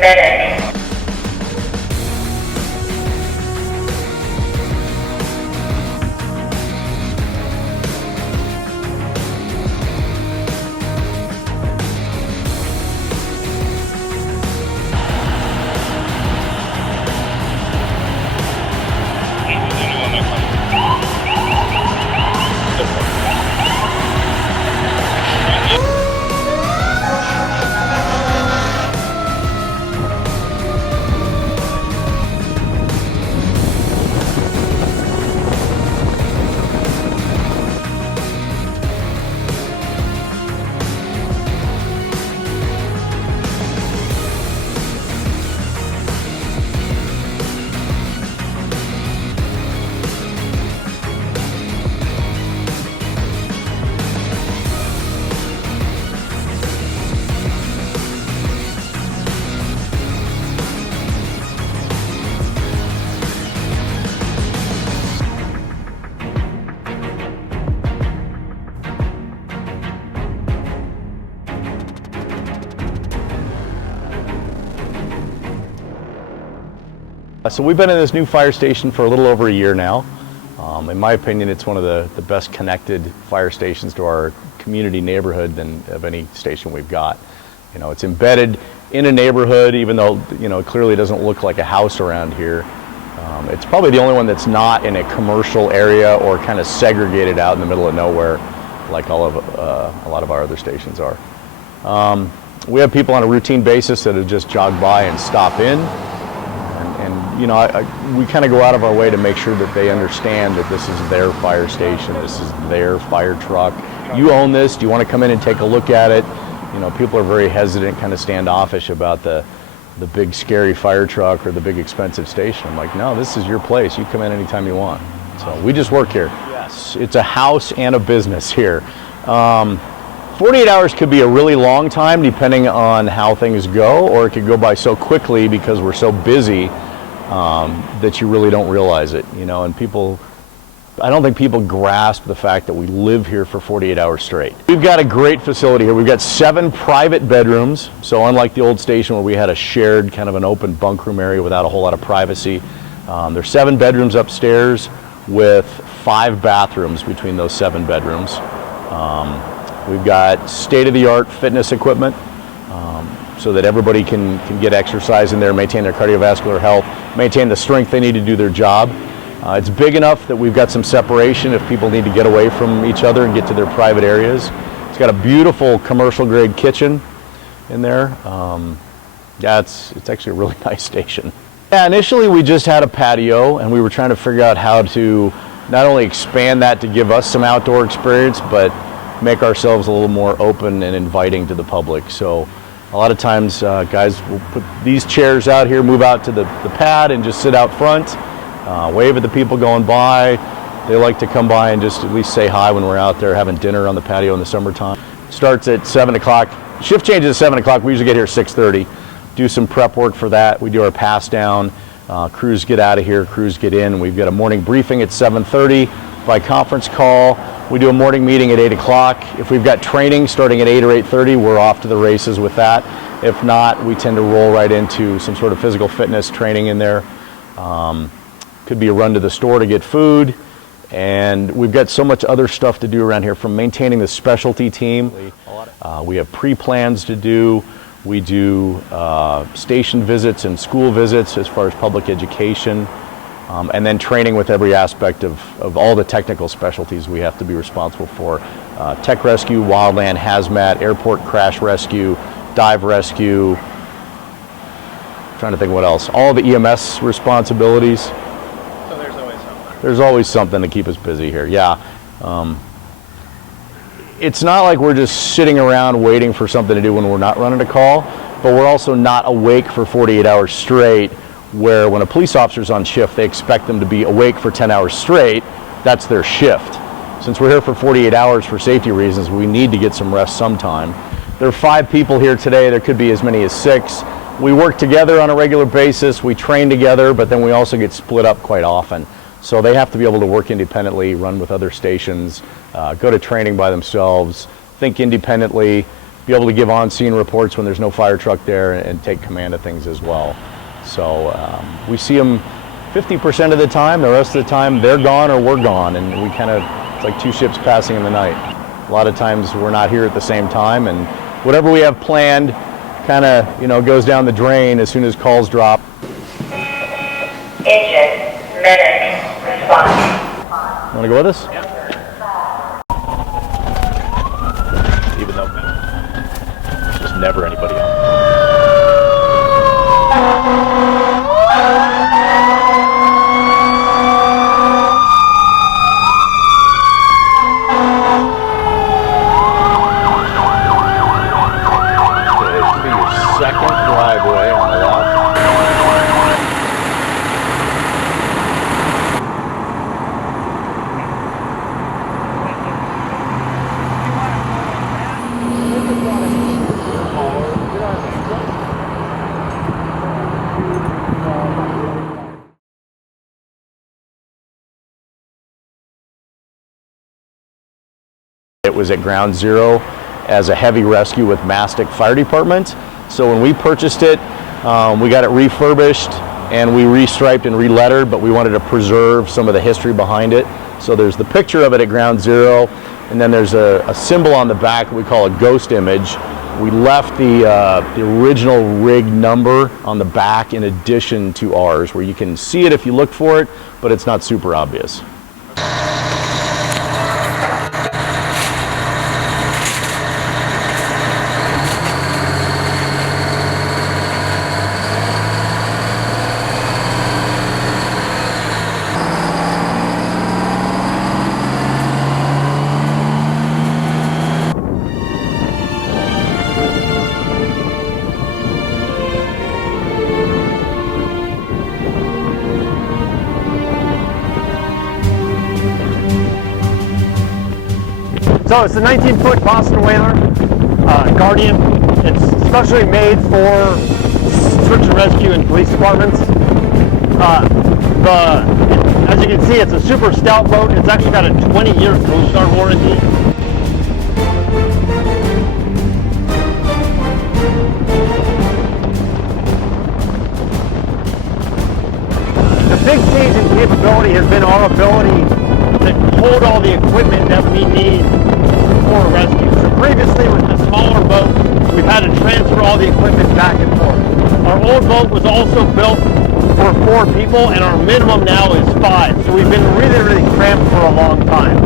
minutes. So we've been in this new fire station for a little over a year now. In my opinion, it's one of the best connected fire stations to our community neighborhood than of any station we've got. You know, it's embedded in a neighborhood, even though, you know, it clearly doesn't look like a house around here. It's probably the only one that's not in a commercial area or kind of segregated out in the middle of nowhere like a lot of our other stations are. We have people on a routine basis that have just jog by and stop in. You know, we kind of go out of our way to make sure that they understand that this is their fire station, this is their fire truck. You own this, do you want to come in and take a look at it? You know, people are very hesitant, kind of standoffish about the big scary fire truck or the big expensive station. I'm like, no, this is your place. You come in anytime you want. So we just work here. Yes, it's a house and a business here. 48 hours could be a really long time depending on how things go, or it could go by so quickly because we're so busy that you really don't realize it, you know, and I don't think people grasp the fact that we live here for 48 hours straight. We've got a great facility here. We've got 7 private bedrooms, so unlike the old station where we had a shared kind of an open bunk room area without a whole lot of privacy, there's 7 bedrooms upstairs with 5 bathrooms between those 7 bedrooms. We've got state-of-the-art fitness equipment, so that everybody can get exercise in there, maintain their cardiovascular health, maintain the strength they need to do their job. It's big enough that we've got some separation if people need to get away from each other and get to their private areas. It's got a beautiful commercial grade kitchen in there. Yeah, it's actually a really nice station. Yeah, initially we just had a patio and we were trying to figure out how to not only expand that to give us some outdoor experience, but make ourselves a little more open and inviting to the public. So a lot of times guys will put these chairs out here, move out to the pad and just sit out front, wave at the people going by. They like to come by and just at least say hi when we're out there having dinner on the patio in the summertime. Starts at 7 o'clock. Shift changes at 7 o'clock. We usually get here at 6:30. Do some prep work for that. We do our pass down. Crews get out of here, crews get in. We've got a morning briefing at 7:30 by conference call. We do a morning meeting at 8 o'clock. If we've got training starting at 8 or 8:30, we're off to the races with that. If not, we tend to roll right into some sort of physical fitness training in there. Could be a run to the store to get food. And we've got so much other stuff to do around here, from maintaining the specialty team. We have pre-plans to do. We do station visits and school visits as far as public education. And then training with every aspect of all the technical specialties we have to be responsible for. Tech rescue, wildland, hazmat, airport crash rescue, dive rescue. Trying to think what else. All the EMS responsibilities. So there's always something. There's always something to keep us busy here, yeah. It's not like we're just sitting around waiting for something to do when we're not running a call, but we're also not awake for 48 hours straight, where when a police officer's on shift, they expect them to be awake for 10 hours straight. That's their shift. Since we're here for 48 hours for safety reasons, we need to get some rest sometime. There are 5 people here today. There could be as many as 6. We work together on a regular basis. We train together, but then we also get split up quite often. So they have to be able to work independently, run with other stations, go to training by themselves, think independently, be able to give on-scene reports when there's no fire truck there and take command of things as well. So we see them 50% of the time. The rest of the time they're gone or we're gone, and we kind of, it's like two ships passing in the night. A lot of times we're not here at the same time, and whatever we have planned kind of, you know, goes down the drain as soon as calls drop. Engine, medic, response. Want to go with us? Yeah. Even though there's never anybody on. Second driveway on the left. It was at Ground Zero as a heavy rescue with Mastic Fire Department. So when we purchased it, we got it refurbished and we restriped and relettered, but we wanted to preserve some of the history behind it. So there's the picture of it at Ground Zero, and then there's a symbol on the back that we call a ghost image. We left the original rig number on the back in addition to ours, where you can see it if you look for it, but it's not super obvious. So it's a 19-foot Boston Whaler, Guardian. It's specially made for search and rescue and police departments. As you can see, it's a super stout boat. It's actually got a 20-year Coast Guard warranty. The big change in capability has been our ability to hold all the equipment that we need for a rescue. So previously with the smaller boat, we've had to transfer all the equipment back and forth. Our old boat was also built for 4 people, and our minimum now is 5. So we've been really cramped for a long time.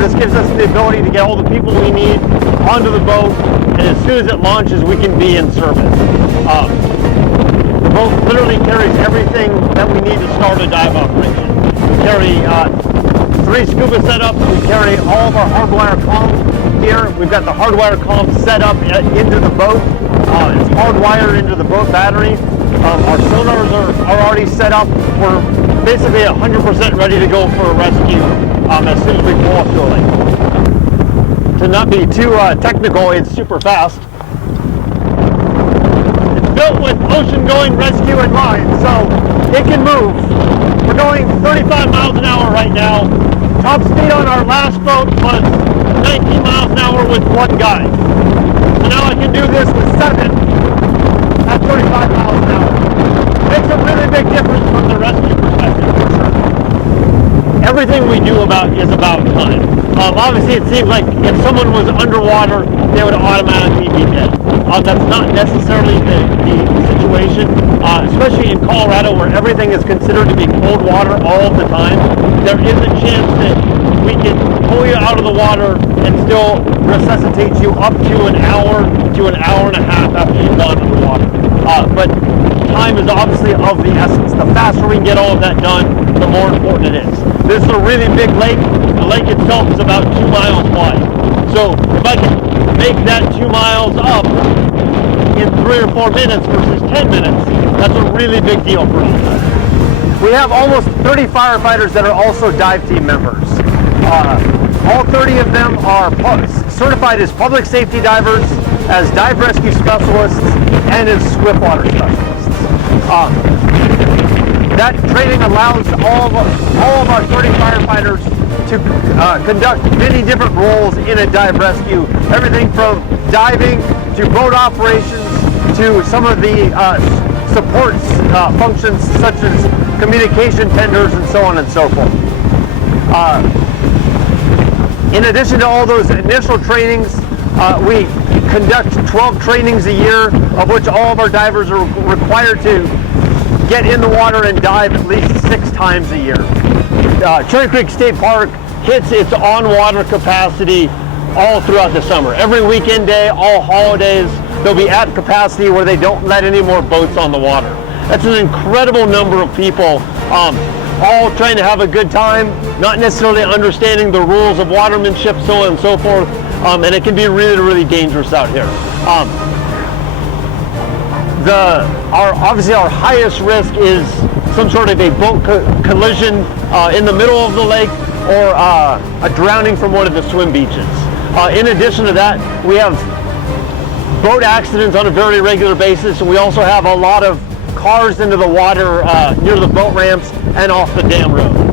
This gives us the ability to get all the people we need onto the boat, and as soon as it launches, we can be in service. The boat literally carries everything that we need to start a dive operation. We carry 3 scuba setups. We carry all of our hardwire comms here. We've got the hardwire comms set up into the boat. It's hardwired into the boat battery. Our sonars are already set up. We're basically 100% ready to go for a rescue as soon as we pull up to a lake. To not be too technical, it's super fast. It's built with ocean-going rescue in mind, so it can move. We're going 35 miles an hour right now. Top speed on our last boat was 19 miles an hour with 1 guy. So now I can do this with 7 at 35 miles an hour. Makes a really big difference from the rescue perspective, for sure. Everything we do is about time. Obviously, it seems like if someone was underwater, they would automatically be dead. That's not necessarily the situation, especially in Colorado where everything is considered to be cold water all the time. There is a chance that we can pull you out of the water and still resuscitate you up to an hour to an hour and a half after you've gone underwater. But time is obviously of the essence. The faster we can get all of that done, the more important it is. This is a really big lake. The lake itself is about 2 miles wide. So if I can make that 2 miles up in 3 or 4 minutes versus 10 minutes, that's a really big deal for us. We have almost 30 firefighters that are also dive team members. All 30 of them are certified as public safety divers, as dive rescue specialists, and as swiftwater specialists. That training allows all of our 30 firefighters to conduct many different roles in a dive rescue. Everything from diving to boat operations, to some of the support functions such as communication tenders and so on and so forth. In addition to all those initial trainings, we conduct 12 trainings a year, of which all of our divers are required to get in the water and dive at least 6 times a year. Cherry Creek State Park hits its on-water capacity all throughout the summer. Every weekend day, all holidays, they'll be at capacity where they don't let any more boats on the water. That's an incredible number of people, all trying to have a good time, not necessarily understanding the rules of watermanship, so on and so forth, and it can be really, really dangerous out here. Obviously our highest risk is some sort of a boat collision in the middle of the lake, or a drowning from one of the swim beaches. In addition to that, we have boat accidents on a very regular basis, and we also have a lot of cars into the water near the boat ramps and off the dam road.